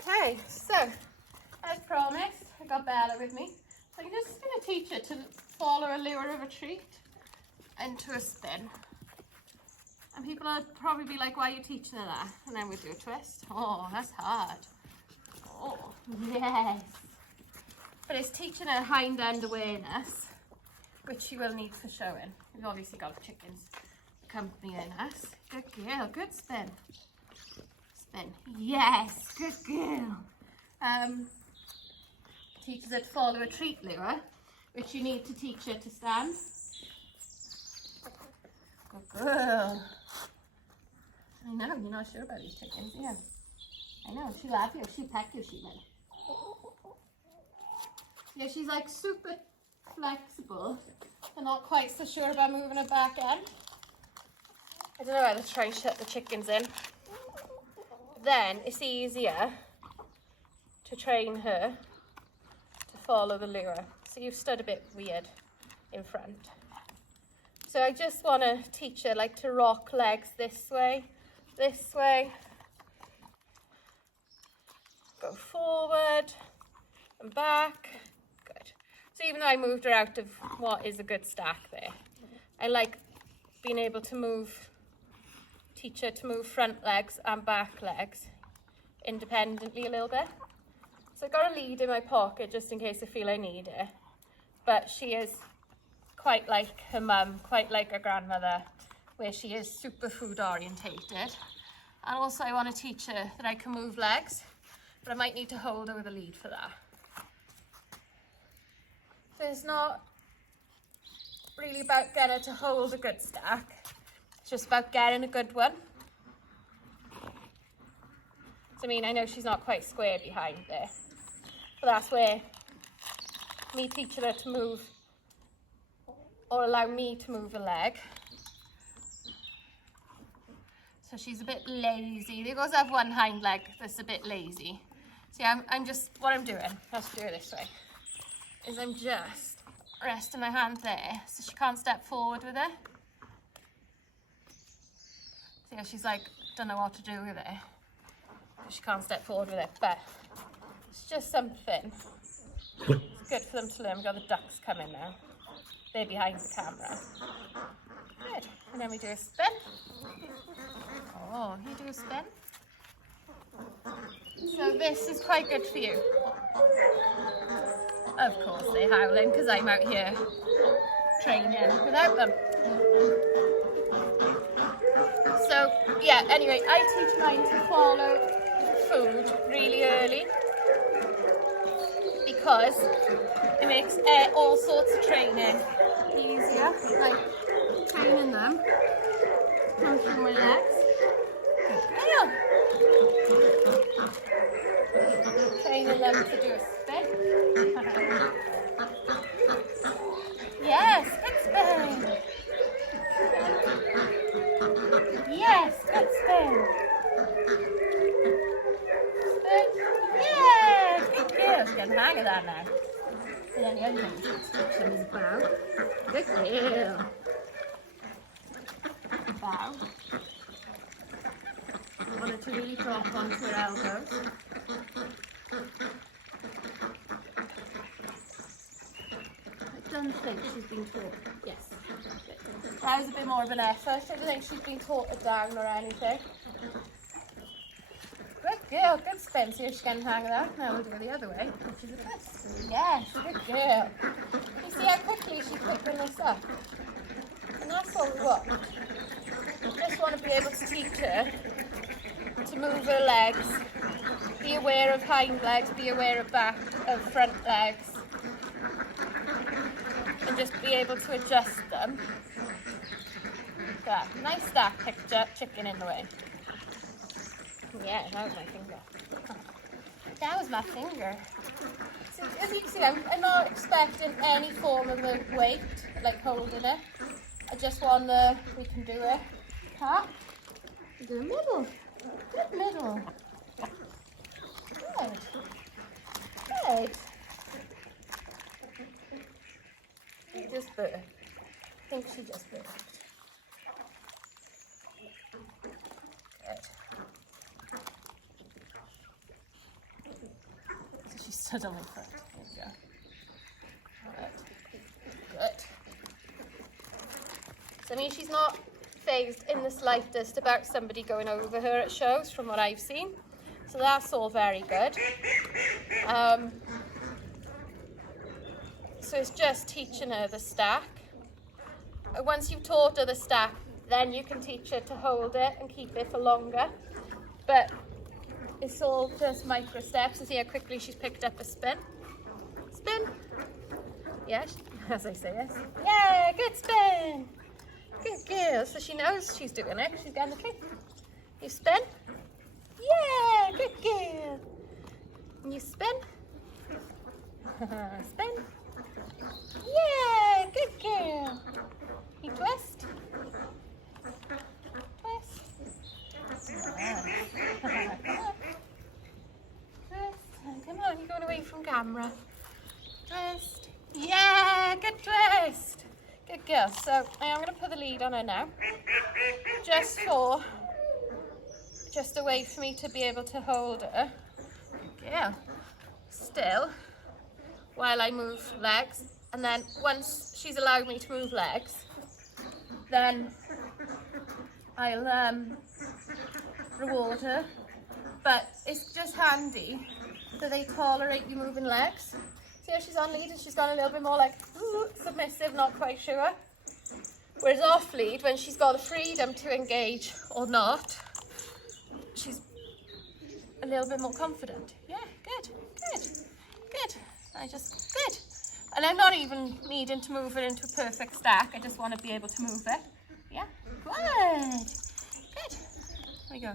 Okay, so as promised, I got Bella with me. So I'm just going to teach her to follow a lure of a treat into a spin. And people will probably be like, why are you teaching her that? And then we do a twist. Oh, that's hard. Oh, yes. But it's teaching her hind end awareness, which she will need for showing. We've obviously got chickens accompanying us. Good girl, good spin. Spin. Yes, good girl. Teaches her to follow a treat lure, which you need to teach her to stand. Good girl. I know, you're not sure about these chickens, yeah. I know, she'll love you, she'll peck you, she will. Yeah, she's like super flexible, but not quite so sure about moving her back end. I don't know how to try and shut the chickens in. Then it's easier to train her to follow the lure. So you've stood a bit weird in front. So I just want to teach her like to rock legs this way, go forward and back. Good. So even though I moved her out of what is a good stack there, I like being able to teach her to move front legs and back legs independently a little bit. So I've got a lead in my pocket just in case I feel I need it. But she is quite like her mum, quite like her grandmother, where she is super food orientated. And also I want to teach her that I can move legs, but I might need to hold her with a lead for that. So it's not really about getting her to hold a good stack. It's just about getting a good one. So I mean, I know she's not quite square behind there, but that's where me teaching her to move, or allow me to move a leg. So she's a bit lazy. They goes have one hind leg that's a bit lazy. See, I'm just, what I'm doing, let's do it this way, is I'm just resting my hand there so she can't step forward with it. See how she's like, don't know what to do with it. She can't step forward with it, but it's just something. It's good for them to learn. We've got the ducks coming now. They're behind the camera. Good. And then we do a spin. Oh, you do a spin. So this is quite good for you. Of course they're howling because I'm out here training without them. So yeah, anyway, I teach mine to follow food really early because it makes all sorts of training easier, like training them comes from my legs. Good. Training them to do a spin. Yes, good spin. Yes, good spin. Good. Yes, good girl. She's getting the hang of that now. And then the other thing you should switch them is bow. Good girl. Bow. I want her to really drop onto her elbows. I don't think she's been taught. Yes. That was a bit more of an effort. I don't think she's been taught it down or anything. Good girl, good spin. See if she can hang that. Now we'll do it the other way, which is a twist. Yes, good girl. You see how quickly she's picking this up? And that's what we want. Just want to be able to teach her to move her legs, be aware of hind legs, be aware of front legs, and just be able to adjust them. That nice stack picture, chicken in the way. Yeah, that was my finger. That was my finger. So, as you can see, I'm not expecting any form of a weight, like holding it. I just want we can do it. Top, do a middle. Good middle. Good. Good. She just birthed. I think she just birthed. Good. So don't wait for it. There we go. Good. So I mean, she's not phased in the slightest about somebody going over her at shows from what I've seen. So that's all very good. So it's just teaching her the stack. Once you've taught her the stack, then you can teach her to hold it and keep it for longer. But it's all just micro steps. And see how quickly she's picked up a spin. Spin. Yes, as I say, yes. Yeah, good spin. Good girl. So she knows she's doing it. She's getting the treat. You spin. Yeah, good girl. And you spin. Spin. Yeah, good girl. You twist. Twist. Twist. Come on, you're going away from camera. Twist. Yeah, good twist. Good girl. So I am going to put the lead on her now. Just a way for me to be able to hold her. Yeah. Still, while I move legs. And then once she's allowed me to move legs, then I'll reward her. But it's just handy so they tolerate you moving legs. See how she's on lead and she's gone a little bit more like submissive, not quite sure. Whereas off lead, when she's got the freedom to engage or not, she's a little bit more confident. Yeah, good, good, good. Good. And I'm not even needing to move it into a perfect stack. I just want to be able to move it. Yeah, good, good. There we go.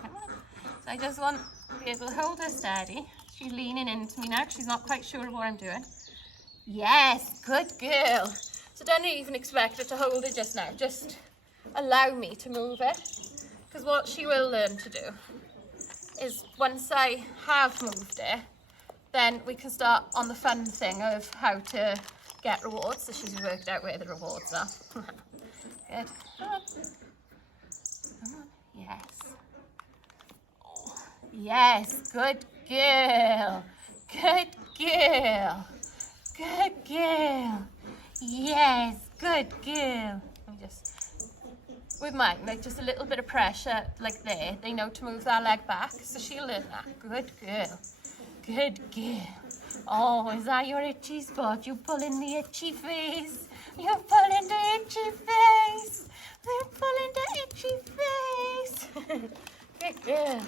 Come on. So I just want to be able to hold her steady. She's leaning into me now. She's not quite sure of what I'm doing. Yes, good girl. So don't even expect her to hold it just now. Just allow me to move it. Because what she will learn to do is once I have moved it, then we can start on the fun thing of how to get rewards. So she's worked out where the rewards are. Good. Come on. Come on. Yes. Oh. Yes. Good girl. Good girl. Good girl. Yes. Good girl. Let me just... With mine, like just a little bit of pressure, like there, they know to move that leg back, so she'll learn that. Good girl. Good girl. Oh, is that your itchy spot? You pulling the itchy face. You're pulling the itchy face. We're pulling the itchy face. Good girl.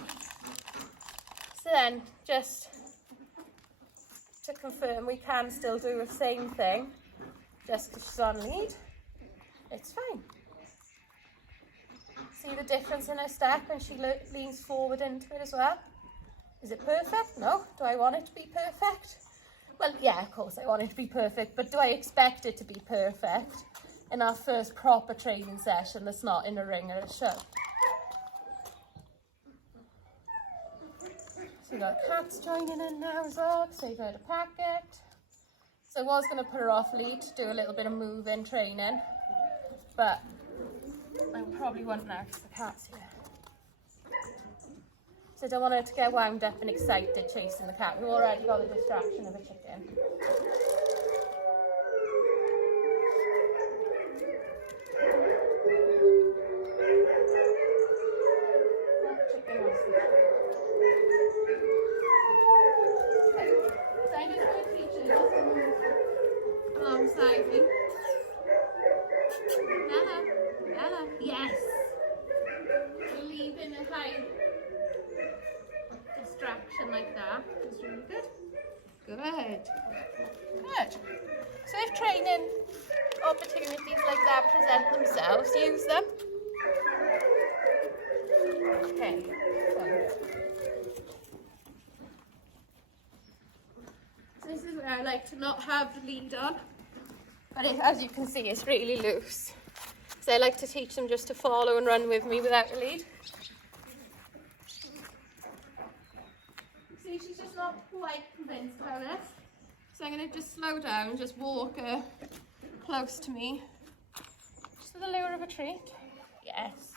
So then, just to confirm, we can still do the same thing, just because she's on lead. It's fine. See the difference in her step when she leans forward into it as well? Is it perfect? No. Do I want it to be perfect? Well, yeah, of course I want it to be perfect, but do I expect it to be perfect in our first proper training session that's not in a ring or a show? So we've got cats joining in now as well, because they've heard a packet. So I was going to put her off lead to do a little bit of move-in training, but I probably won't now because the cat's here. So I don't want her to get wound up and excited chasing the cat. We've already got the distraction of a chicken. So I'm just going to teach her just to move alongside me. Bella, yes. We're leaving a high distraction like that. It's really good. Good. Good. So if training opportunities like that present themselves, use them. Okay. So this is where I like to not have the lead on. But as you can see, it's really loose. So I like to teach them just to follow and run with me without a lead. See, she's just not quite convinced about this. So I'm going to just slow down and just walk her close to me. Just with a lure of a treat. Yes.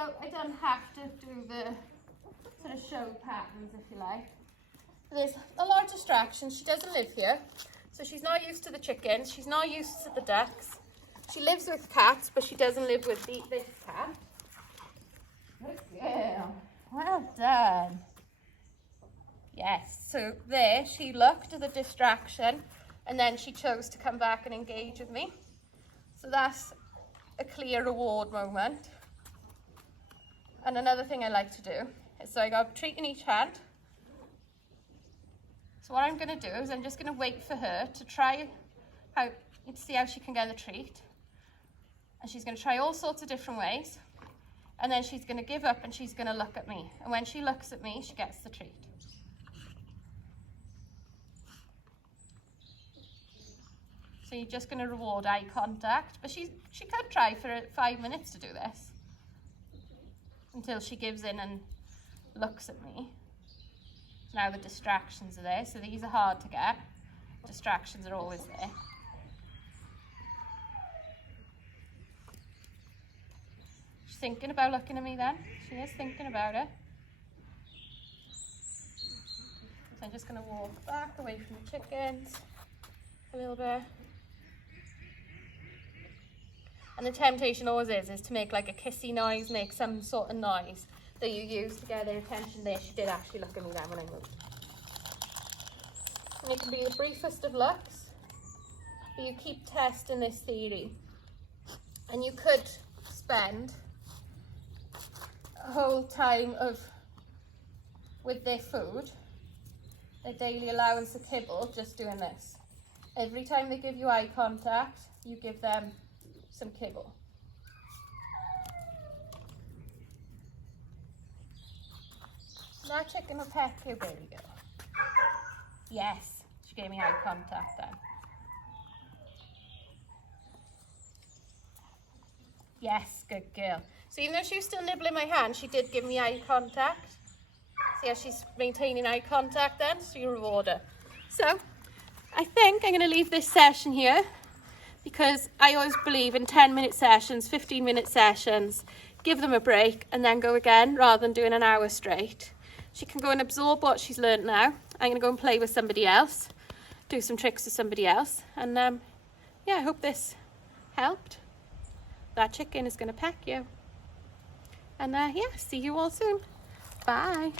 So I don't have to do the sort of show patterns, if you like. There's a lot of distractions. She doesn't live here, so she's not used to the chickens. She's not used to the ducks. She lives with cats, but she doesn't live with this cat. Good girl. Well done. Yes, so there she looked at the distraction and then she chose to come back and engage with me. So that's a clear reward moment. And another thing I like to do is, so I got a treat in each hand. So what I'm going to do is I'm just going to wait for her to try to see how she can get the treat. And she's going to try all sorts of different ways. And then she's going to give up and she's going to look at me. And when she looks at me, she gets the treat. So you're just going to reward eye contact. But she could try for 5 minutes to do this, until she gives in and looks at me. Now the distractions are there, so these are hard to get. Distractions are always there. She's thinking about looking at me then. She is thinking about it. So I'm just going to walk back away from the chickens a little bit. And the temptation always is to make like a kissy noise, make some sort of noise that you use to get their attention. There, she did actually look at me then when I moved. And it can be the briefest of looks, but you keep testing this theory. And you could spend a whole time with their food, their daily allowance of kibble, just doing this. Every time they give you eye contact, you give them some kibble. That chicken will peck you, there we go. Yes, she gave me eye contact then. Yes, good girl. So even though she was still nibbling my hand, she did give me eye contact. See how she's maintaining eye contact then? So you reward her. So I think I'm going to leave this session here, because I always believe in 10-minute sessions, 15-minute sessions, give them a break and then go again rather than doing an hour straight. She can go and absorb what she's learnt now. I'm going to go and play with somebody else, do some tricks with somebody else. And yeah, I hope this helped. That chicken is going to peck you. And yeah, see you all soon. Bye.